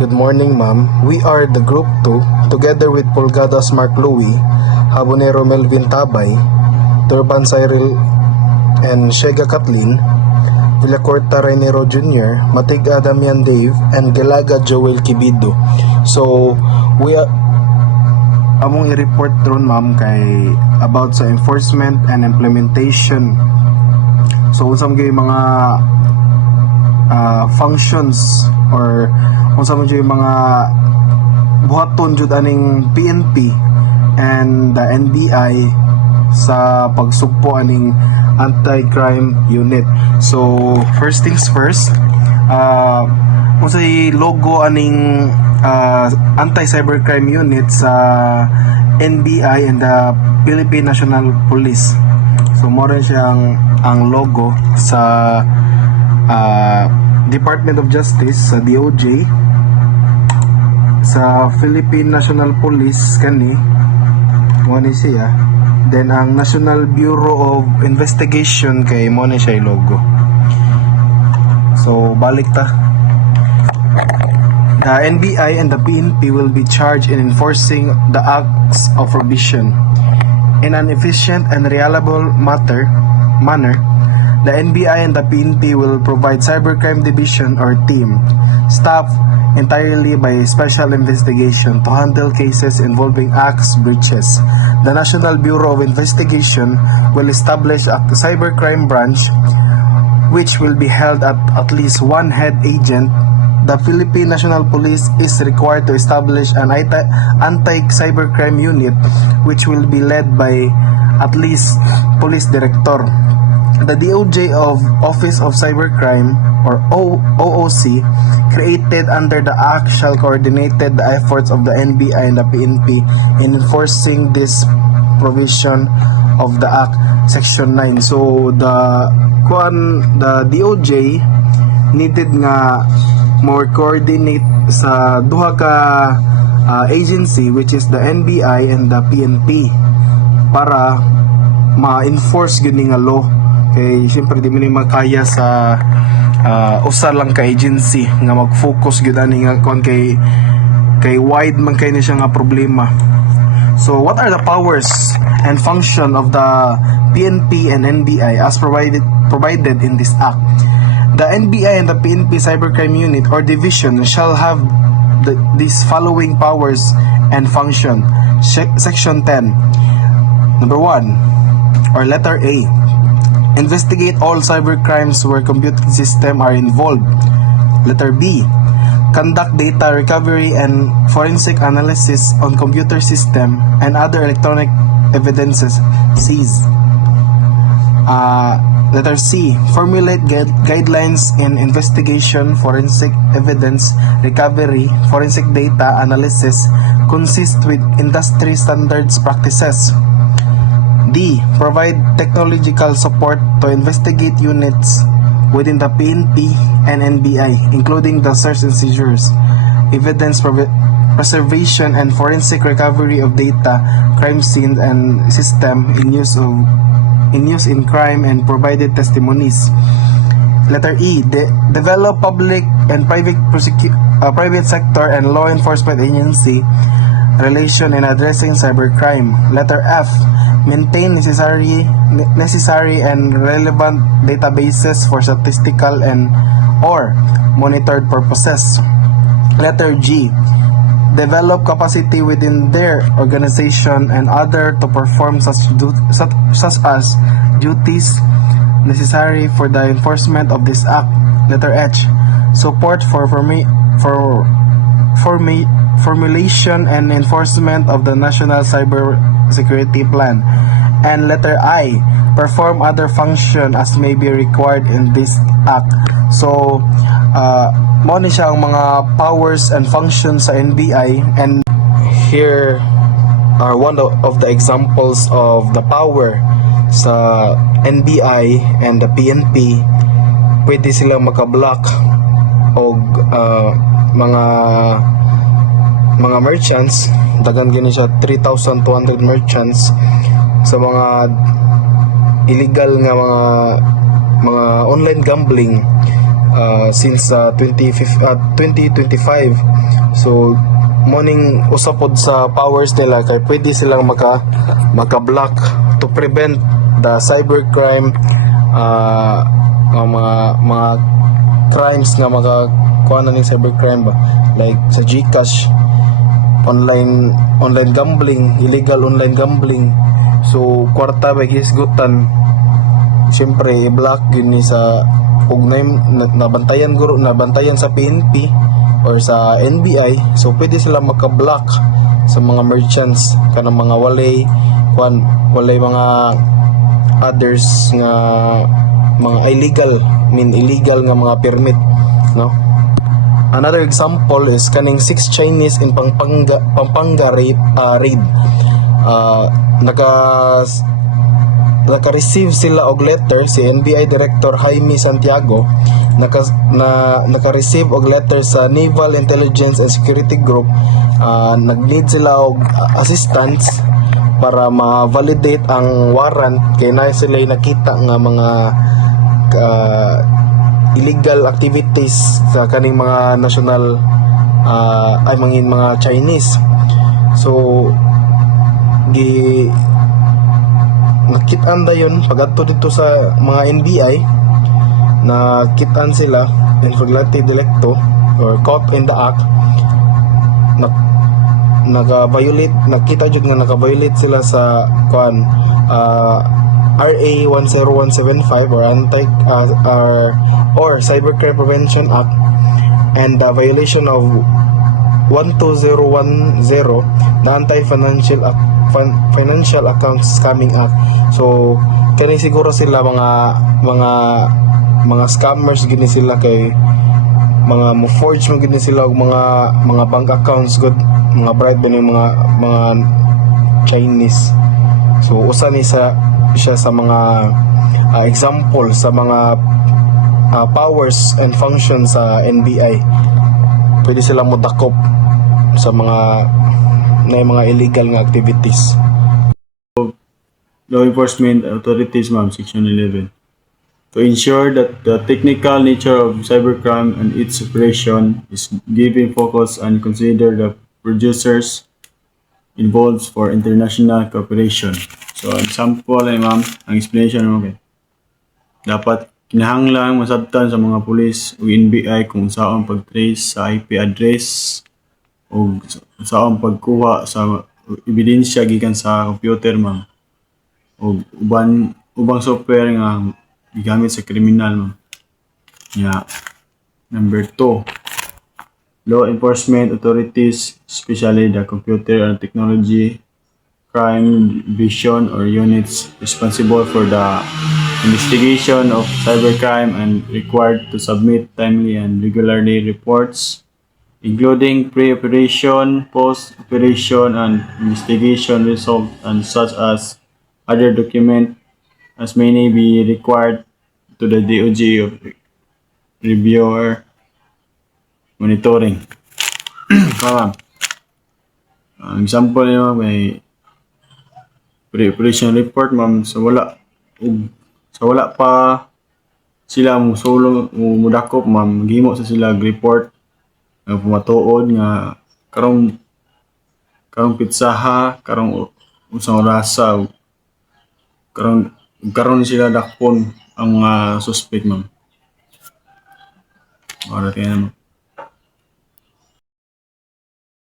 Good morning, ma'am. We are the Group 2, together with Pulgadas Mark Louie, Habonero Melvin Tabay, Turban Cyril and Shega Kathleen, Villacorta Rainero Jr., Matiga Damian Dave, and Galaga Joel Kibido. So, we are among i-report ron, ma'am, kay about sa enforcement and implementation. So, usam gyud mga functions or kung sa mga mga buhaton jud aning PNP and the NBI sa pagsugpo aning anti-crime unit. So first things first, kung sa logo aning anti-cybercrime unit sa NBI and the Philippine National Police. So mo rin siyang ang logo sa Department of Justice, sa DOJ, sa Philippine National Police kani mo ni siya. Then ang National Bureau of Investigation kay mo ni siya logo. So balik ta. The NBI and the PNP will be charged in enforcing the acts of prohibition in an efficient and reliable manner. The NBI and the PNP will provide Cybercrime Division or team staffed entirely by special investigation to handle cases involving acts breaches. The National Bureau of Investigation will establish a cybercrime branch which will be held at least one head agent. The Philippine National Police is required to establish an anti-cybercrime unit which will be led by at least police director. The DOJ of Office of Cybercrime or OOC created under the act shall coordinate the efforts of the NBI and the PNP in enforcing this provision of the act, section 9. So the DOJ needed nga more coordinate sa duha ka agency, which is the NBI and the PNP, para ma-enforce gini nga law. Kay siyempre di mo ni makaya sa usa lang ka agency nga mag-focus gyud ani nga kon kay wide man kay ni siya nga problema. So what are the powers and function of the PNP and NBI as provided in this act? The NBI and the PNP Cybercrime Unit or Division shall have these following powers and function. Section 10. Number 1 or letter A. Investigate all cybercrimes where computer systems are involved. Letter B. Conduct data recovery and forensic analysis on computer system and other electronic evidences seized. Letter C. Formulate guidelines in investigation, forensic evidence recovery, forensic data analysis consist with industry standards practices. D. Provide technological support to investigate units within the PNP and NBI, including the search and seizures, evidence preservation and forensic recovery of data, crime scene and system in use in crime and provided testimonies. Letter E. Develop public and private sector and law enforcement agency relation in addressing cybercrime. Letter F. Maintain necessary and relevant databases for statistical and or monitored purposes. Letter G. Develop capacity within their organization and other to perform such as duties necessary for the enforcement of this act. Letter H. Support for formulation and enforcement of the National Cyber Security Plan. And letter I. Perform other function as may be required in this act. So mo ni siya ang mga powers and functions sa NBI, and here are one of the examples of the power sa NBI and the PNP. Pwede silang makablock og mga merchants, dagan gini siya 3,200 merchants sa mga illegal nga mga online gambling since 2025. So morning usapod sa powers nila kay pwede silang maka-block to prevent the cybercrime, ang mga crimes nga kuha na ng cybercrime ba, like sa GCash, online gambling, illegal online gambling. So kwarta ba gisgutan, siyempre i-block yun ni sa ug nabantayan sa PNP or sa NBI. So pwede sila maka-block sa mga merchants kanang mga walay mga others nga mga illegal nga mga permit, no? Another example is kaning 6 Chinese in Pampanga raid. Naka-receive sila og letter, si NBI Director Jaime Santiago naka-receive og letter sa Naval Intelligence and Security Group. Nag-need sila og assistance para ma-validate ang warrant kay na sila nakita nga mga illegal activities sa kaning mga national mga Chinese. So nakitaan dayon pagadto dito sa mga NBI, nakitaan sila in flagrante delicto or caught in the act. Nakita jud nga naka-violate sila sa RA 10175 or Cybercrime Prevention Act, and the violation of 12010, the Anti-Financial Account Scamming Act. So kani siguro sila mga scammers gini sila, kay mga mo-forge mo gini sila og mga bank accounts good, mga bright ba yung mga Chinese. So usa ni siya sa mga example sa mga powers and functions sa NBI. Pwede sila modakop sa mga illegal nga activities. Law enforcement authorities, ma'am, Section 11. To ensure that the technical nature of cybercrime and its operation is given focus and consider the producers involved for international cooperation. So, example ay ma'am, ang explanation mo okay. Dapat kinahanglang masabtan sa mga pulis o NBI kung saan pag-trace sa IP address o saan pagkuha sa ebidensya gikan sa computer, ma'am. O ubang software nga gigamit sa kriminal, ma'am. Yeah. Number 2, law enforcement authorities, especially the computer and technology crime division or units responsible for the investigation of cybercrime and required to submit timely and regularly reports, including pre-operation, post-operation, and investigation results, and such as other document as may be required to the DOJ of reviewer monitoring. Ma'am, example nyo may pre-operation report, ma'am, sa wala pa sila mudakop, ma'am, gihimo sa sila report pumatuod nga karong pitsaha, karong usang rasa, karon sila dakpon ang suspect, ma'am. Ora kaya, ma'am.